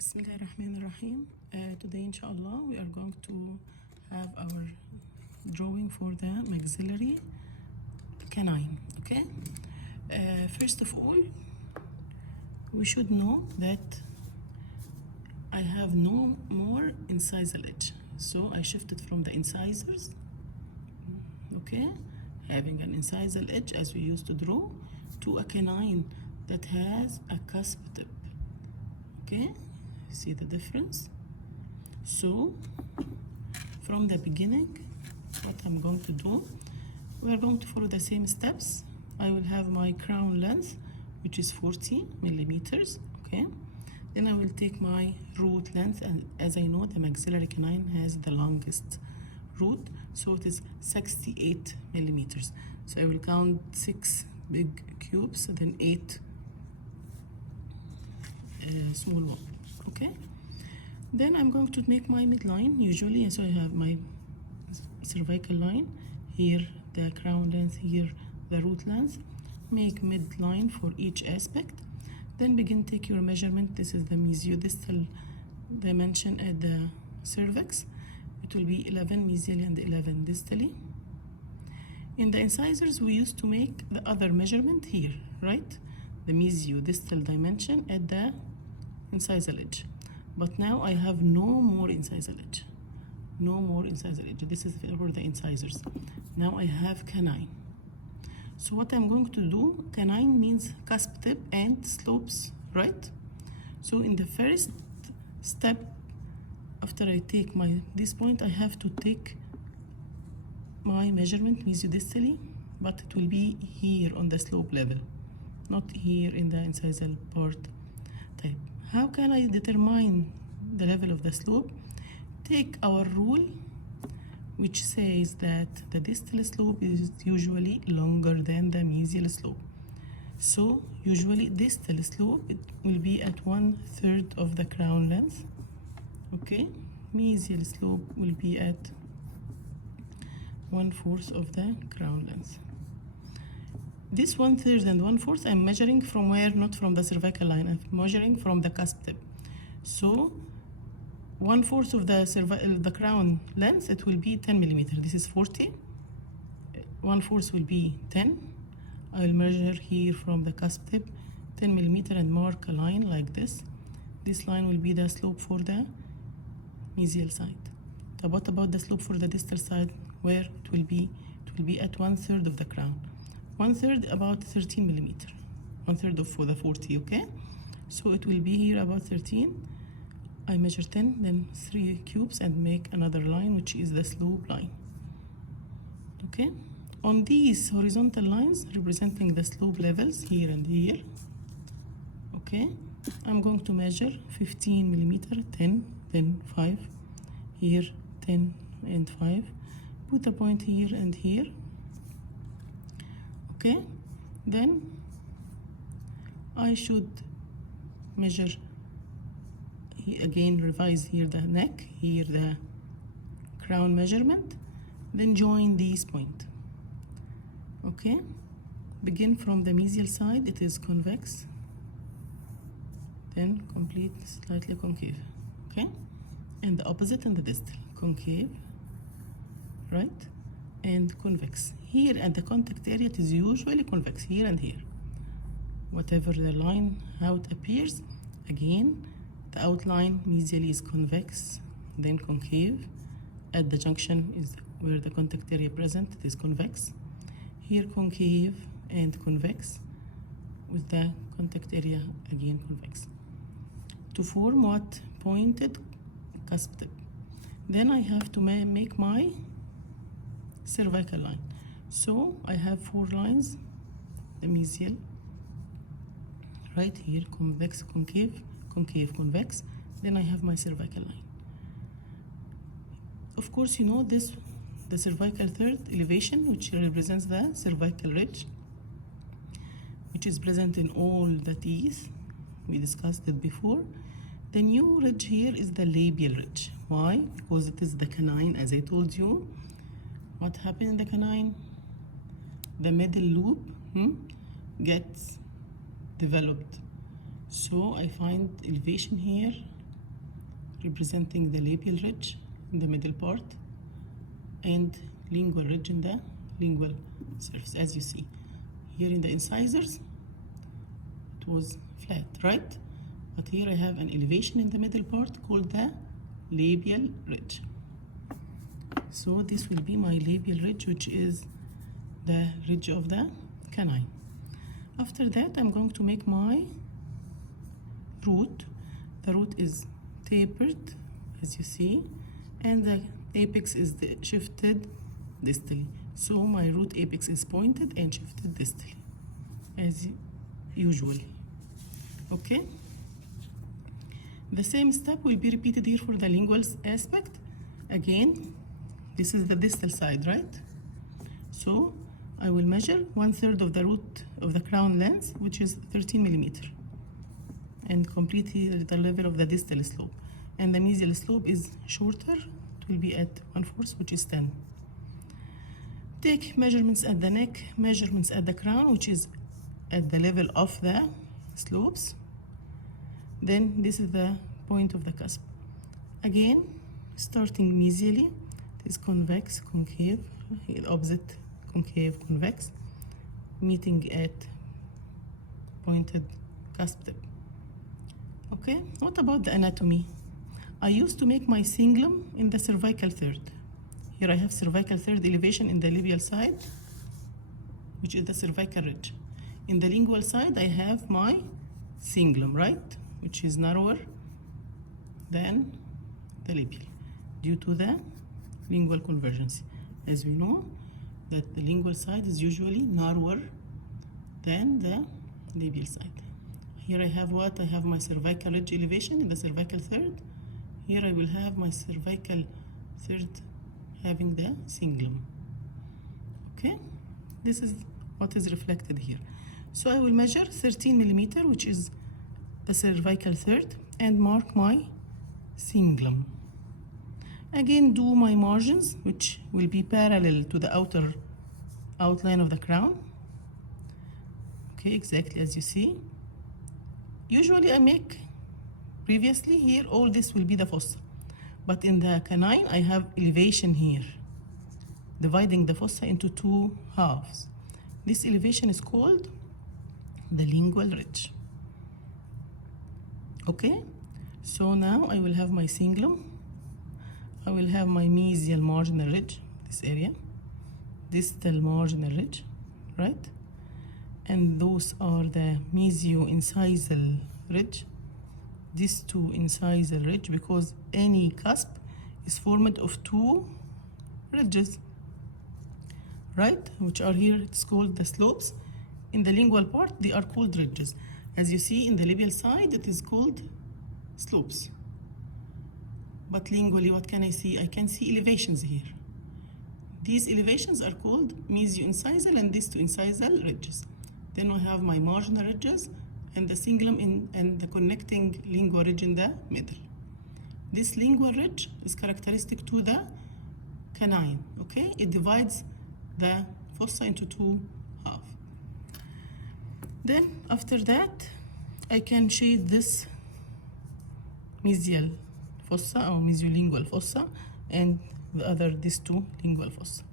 Bismillahirrahmanirrahim. Today, inshallah, we are going to have our drawing for the maxillary canine. Okay. First of all, we should know that I have no more incisal edge, so I shifted from the incisors. Okay, having an incisal edge as we used to draw, to a canine that has a cusp tip. Okay, see the difference? So from the beginning, what I'm going to do, we are going to follow the same steps. I will have my crown length, which is 40 millimeters. Okay, then I will take my root length, and as I know, the maxillary canine has the longest root, so it is 68 millimeters. So I will count 6 big cubes, then 8 small one. Okay, then I'm going to make my midline usually. So I have my cervical line here, the crown length here, the root length. Make midline for each aspect, then begin take your measurement. This is the mesiodistal dimension at the cervix. It will be 11 mesially and 11 distally. In the incisors, we used to make the other measurement here, right? The mesiodistal dimension at the incisal edge. But now I have no more incisal edge. No more incisal edge. This is for the incisors. Now I have canine. So what I'm going to do, canine means cusp tip and slopes, right? So in the first step, after I take this point, I have to take my measurement mesiodistally, but it will be here on the slope level, not here in the incisal part type. How can I determine the level of the slope? Take our rule, which says that the distal slope is usually longer than the mesial slope. So usually distal slope, it will be at 1/3 of the crown length. Okay, mesial slope will be at 1/4 of the crown length. This 1/3 and 1/4 I'm measuring from where? Not from the cervical line. I'm measuring from the cusp tip. So 1/4 of the crown length, it will be 10 millimeters. This is 40. 1/4 will be 10. I will measure here from the cusp tip 10 millimeters and mark a line like this. This line will be the slope for the mesial side. So what about the slope for the distal side? Where it will be? It will be at 1/3 of the crown. 1/3, about 13 millimeters. 1/3 of for the 40. Okay, so it will be here about 13. I measure 10, then 3 cubes, and make another line, which is the slope line. Okay, on these horizontal lines representing the slope levels here and here, okay, I'm going to measure 15 millimeters, 10, then 5, here 10 and 5, put a point here and here. Okay, then I should measure again, revise here the neck, here the crown measurement, then join these points. Okay, begin from the mesial side, it is convex, then complete slightly concave. Okay, and the opposite and the distal, concave, right, and convex. Here at the contact area, it is usually convex here and here. Whatever the line, how it appears, again, the outline mesially is convex, then concave. At the junction is where the contact area present, it is convex. Here concave and convex, with the contact area again convex, to form what? Pointed cusp tip. Then I have to make my cervical line. So I have 4 lines, the mesial, right here, convex, concave, concave, convex. Then I have my cervical line. Of course, you know this, the cervical third elevation, which represents the cervical ridge, which is present in all the teeth. We discussed it before. The new ridge here is the labial ridge. Why? Because it is the canine, as I told you. What happened in the canine? The middle loop gets developed. So I find elevation here representing the labial ridge in the middle part, and lingual ridge in the lingual surface. As you see here in the incisors, it was flat, right? But here I have an elevation in the middle part called the labial ridge. So this will be my labial ridge, which is the ridge of the canine. After that, I'm going to make my root. The root is tapered, as you see, and the apex is shifted distally. So my root apex is pointed and shifted distally, as usually. Okay? The same step will be repeated here for the lingual aspect. Again, this is the distal side, right? So I will measure 1/3 of the root of the crown length, which is 13 millimeter, and complete here at the level of the distal slope. And the mesial slope is shorter, it will be at 1/4, which is 10. Take measurements at the neck, measurements at the crown, which is at the level of the slopes. Then this is the point of the cusp. Again, starting mesially, it is convex, concave, opposite concave, convex, meeting at pointed cusp tip. Okay, what about the anatomy? I used to make my cingulum in the cervical third. Here I have cervical third elevation in the labial side, which is the cervical ridge. In the lingual side, I have my cingulum, right? Which is narrower than the labial due to the lingual convergence. As we know, that the lingual side is usually narrower than the labial side. Here I have what? I have my cervical ridge elevation in the cervical third. Here I will have my cervical third having the cingulum. Okay? This is what is reflected here. So I will measure 13 millimeter, which is the cervical third, and mark my cingulum. Again, do my margins, which will be parallel to the outer outline of the crown. Okay, exactly as you see. Usually I make previously here, all this will be the fossa. But in the canine, I have elevation here, dividing the fossa into 2 halves. This elevation is called the lingual ridge. Okay, so now I will have my cingulum. I will have my mesial marginal ridge, this area, distal marginal ridge, right? And those are the mesio-incisal ridge, these 2 incisal ridge, because any cusp is formed of 2 ridges, right? Which are here, it's called the slopes. In the lingual part, they are called ridges. As you see in the labial side, it is called slopes. But lingually, what can I see? I can see elevations here. These elevations are called mesio-incisal and these 2 incisal ridges. Then we have my marginal ridges and the cingulum and the connecting lingual ridge in the middle. This lingual ridge is characteristic to the canine, okay? It divides the fossa into 2 halves. Then after that, I can shade this mesial fossa or mesiolingual fossa and the other, these 2 lingual fossa.